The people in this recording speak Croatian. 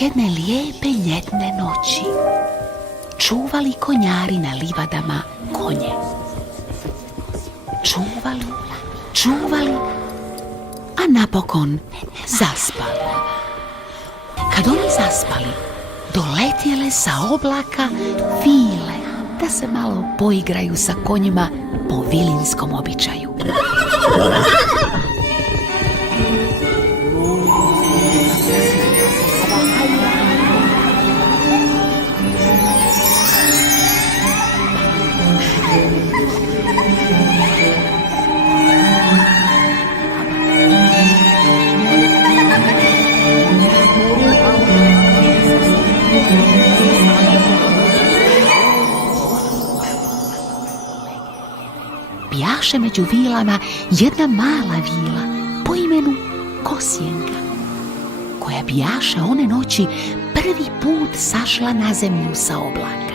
Jedne lijepe ljetne noći čuvali konjari na livadama konje. Čuvali, a napokon zaspali. Kad oni zaspali, doletjele sa oblaka vile da se malo poigraju sa konjima po vilinskom običaju. Bijaše među vilama jedna mala vila po imenu Kosjenka, koja bijaše one noći prvi put sašla na zemlju sa oblaka.